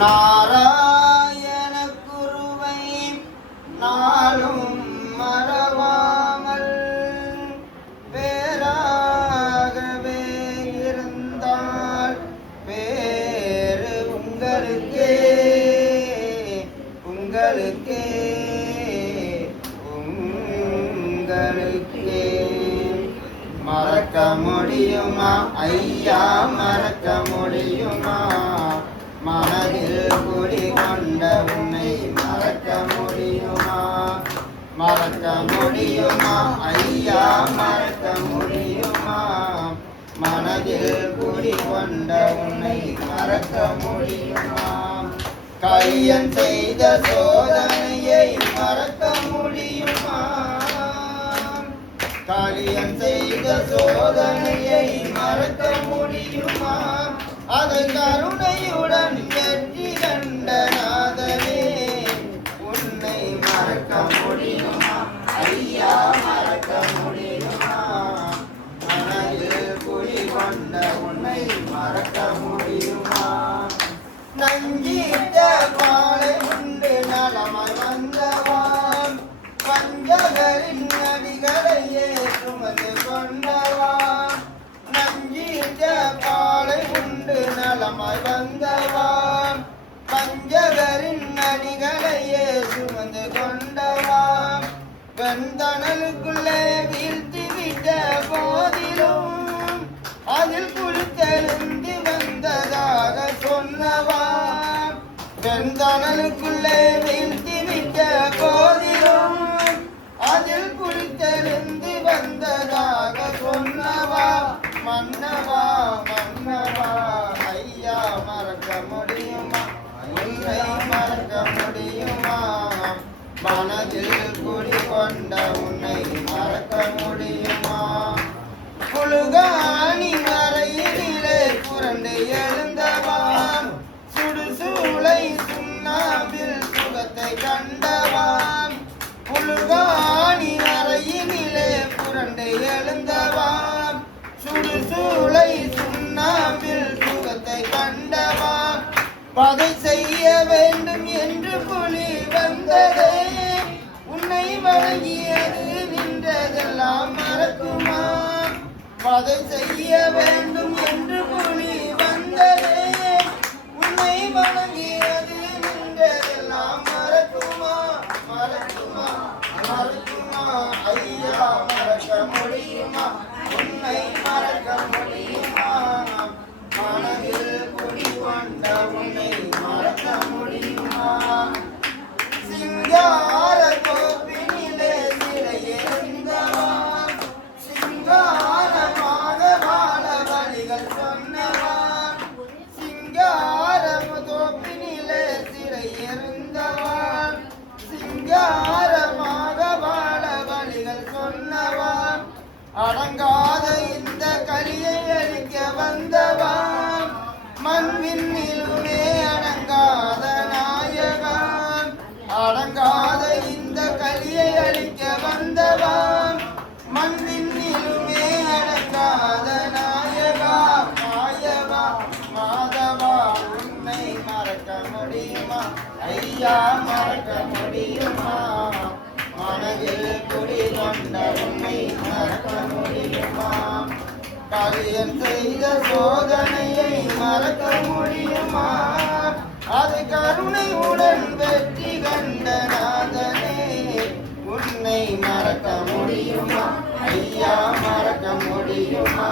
நாராயண குருவை நாளும் மறவாமல் பேராகவே இருந்தால் பேரு உங்களுக்கே உங்களுக்கே உங்களுக்கே. மறக்க முடியுமா ஐயா, மறக்க முடியுமா? மனதில் குடிகொண்ட உன்னை மறக்க முடியுமா? மறக்க முடியுமா ஐயா, மறக்க முடியுமா? மனதில் குடிகொண்ட உன்னை மறக்க முடியுமா? கலியன் செய்த சோதனையை மறக்க முடியுமா? கலியன் செய்த சோதனையை மறக்க முடியுமா? அதை கருணையுடன் வெற்றி கண்ட நாதனே, உன்னை மறக்க முடியுமா ஐயா, மறக்க முடியுமா? மனதில் குடிகொண்ட உன்னை மறக்க முடியுமா? நஞ்சிட்ட பாலை உண்டு நலமாய் வந்தவான், பஞ்சகரின் நடிகளையே சுமந்து கொண்டவான். நஞ்சிட்ட பாலை உண்டு நலமாய் வந்தவான், பஞ்சகரின் நடிகளையே சுமந்து கொண்டவான். வெந்தணலுக்குள்ளே வீழ்த்தி விட்ட போதிலும் அதில் குளித்தெழுந்து வந்ததாக சொன்னவான். வெந்தணலுக்குள்ளே வீழ்த்தி விட்ட போதிலும் அதில் குளித்தெழுந்து வந்ததாக சொன்னவா. மன்னவா மன்னவா ஐயா, மறக்க முடியுமா? உன்னை மறக்க முடியுமா? மனதில் குடிகொண்ட உன்னை மறக்க முடியுமா? புழுகாணி மறையிலே புரண்டு எழுந்தவான், சுடுசூளை சுண்ணாம்பில் சுகத்தை கண்டவான். புழுகாணி மறையிலே புரண்டு எழுந்தவான், சுடுசூளை சுண்ணாம்பில் சுகத்தை கண்டவான். பதை செய்ய வேண்டும் என்று புலி வந்ததே, உன்னை வழங்கியது நின்றதெல்லாம் மறக்குமா? பதை செய்ய வேண்டும் என்று புலி வந்ததே, உன்னை வழங்கியது நின்றதெல்லாம் மறக்குமா? மறக்குமா மறக்குமா ஐயா, மறக்க முடியுமா? உன்னை மறக்க முடியுமா? மனதில் குடிகொண்ட உன்னை மறக்க முடியுமா? சிங்கார கோப்பினிலே சிறையிருந்தவான், சிங்காரமாக வாழ வழிகள் சொன்னவான். சிங்கார கோப்பினிலே சிறையிருந்தவான், சிங்காரமாக வாழ வழிகள் சொன்னவான். அடங்காத இந்த கலியை அழிக்க வந்தவான், மண்விண்ணிலுமே அடங்காத நாயகன். அடங்காத இந்த கலியை அழிக்க வந்தவான், மண்விண்ணிலுமே அடங்காத நாயகா. மாயவா மாதவா, உன்னை மறக்க முடியுமா ஐயா, மறக்க முடியுமா? மனதில் குடிகொண்ட உன்னை மறக்க முடியுமா? கலியன் செய்த சோதனையை மறக்க முடியுமா? அது கருணையுடன் வெற்றி கண்ட நாதனே, உன்னை மறக்க முடியுமா ஐயா, மறக்க முடியுமா?